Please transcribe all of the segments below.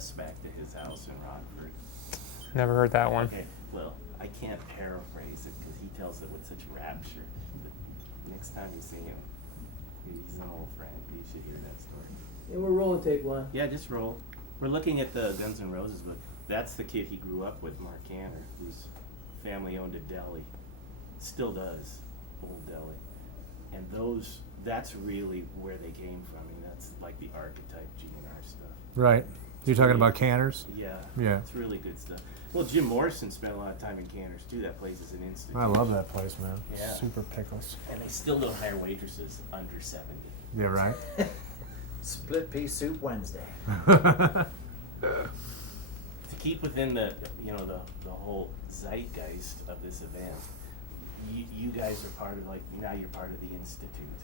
bus back to his house in Rockford. Never heard that one. Okay, well, I can't paraphrase it because he tells it with such rapture. But next time you see him, he's an old friend. You should hear that story. And we're rolling tape one. Yeah, just roll. We're looking at the Guns N' Roses book. That's the kid he grew up with, Mark Cantor, whose family owned a deli. Still does, old deli. And that's really where they came from. I mean, that's like the archetype GNR stuff. Right. You're talking about Canners? Yeah. Yeah. It's really good stuff. Well, Jim Morrison spent a lot of time in Canners too. That place is an institution. I love that place, man. Yeah. Super pickles. And they still don't hire waitresses under 70. Yeah, right? Split pea soup Wednesday. To keep within the whole zeitgeist of this event, you guys are part of now you're part of the Institute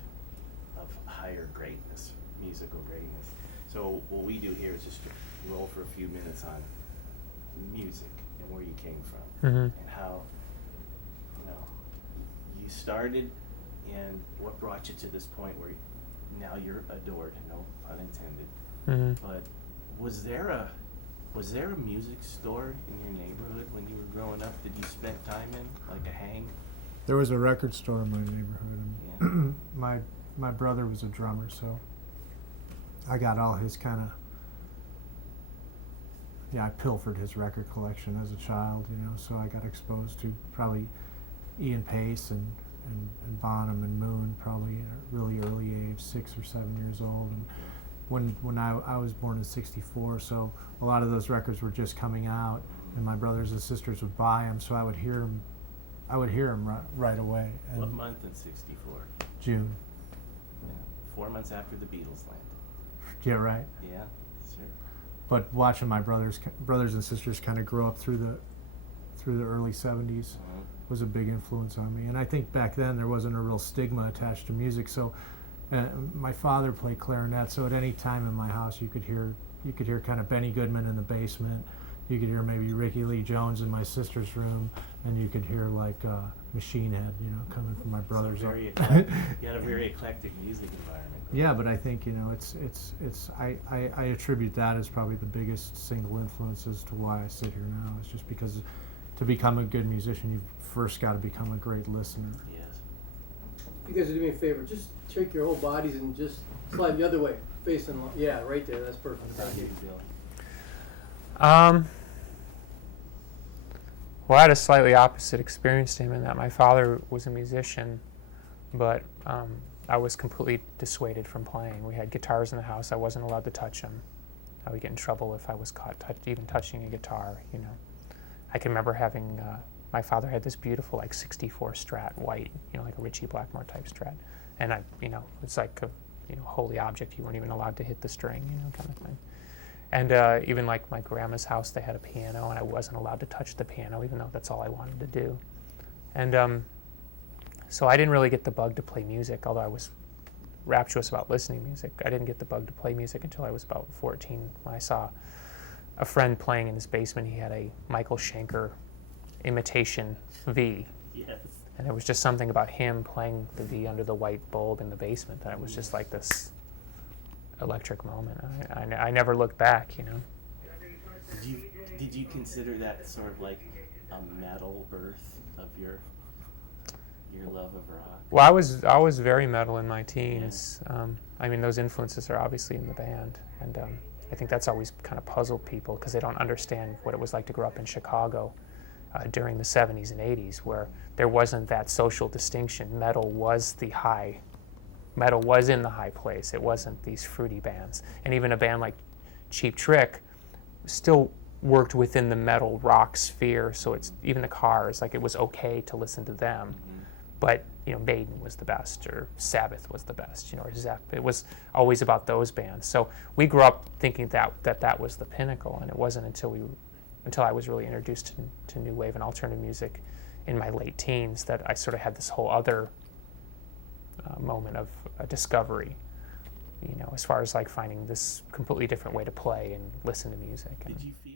of Higher Greatness, musical greatness. So what we do here is just roll for a few minutes on music and where you came from and how you started and what brought you to this point where now you're adored, no pun intended. But was there a music store in your neighborhood when you were growing up that you spent time in, like a hang? There was a record store in my neighborhood. And Yeah. my brother was a drummer, so I got all his kind of, I pilfered his record collection as a child, so I got exposed to probably Ian Pace and Bonham and Moon probably at a really early age, 6 or 7 years old. And when I was born in '64, so a lot of those records were just coming out, and my brothers and sisters would buy them, so I would hear them right away. And What month in '64? June. Yeah. 4 months after the Beatles landed. Yeah, right. Yeah, sure. But watching my brothers and sisters kind of grow up through the early '70s was a big influence on me. And I think back then there wasn't a real stigma attached to music. So my father played clarinet, so at any time in my house you could hear kind of Benny Goodman in the basement. You could hear maybe Ricky Lee Jones in my sister's room, and you could hear like Machine Head, coming from my brother's. So you had a very eclectic music environment. Yeah, but I think I attribute that as probably the biggest single influence as to why I sit here now. It's just because to become a good musician, you've first got to become a great listener. Yes. You guys do me a favor. Just shake your whole bodies and just slide the other way, facing. Yeah, right there. That's perfect. Thank you. Well, I had a slightly opposite experience to him in that my father was a musician, but I was completely dissuaded from playing. We had guitars in the house. I wasn't allowed to touch them. I would get in trouble if I was caught even touching a guitar, I can remember having, my father had this beautiful 64 Strat white, like a Ritchie Blackmore type Strat. And it's like a, holy object. You weren't even allowed to hit the string, kind of thing. And even like my grandma's house, they had a piano, and I wasn't allowed to touch the piano, even though that's all I wanted to do. And so I didn't really get the bug to play music, although I was rapturous about listening to music. I didn't get the bug to play music until I was about 14, when I saw a friend playing in his basement. He had a Michael Schenker imitation V. Yes. And it was just something about him playing the V under the white bulb in the basement that it was just like this electric moment. I never looked back, Did you consider that sort of like a metal birth of your love of rock? Well, I was very metal in my teens. I mean, those influences are obviously in the band, and I think that's always kind of puzzled people because they don't understand what it was like to grow up in Chicago during the 70s and 80s, where there wasn't that social distinction. Metal was in the high place. It wasn't these fruity bands. And even a band like Cheap Trick still worked within the metal rock sphere, so it's even the Cars, it was okay to listen to them. But Maiden was the best, or Sabbath was the best, or Zepp. It was always about those bands. So we grew up thinking that was the pinnacle, and it wasn't until I was really introduced to new wave and alternative music in my late teens that I sort of had this whole other moment of discovery, as far as finding this completely different way to play and listen to music. Did you feel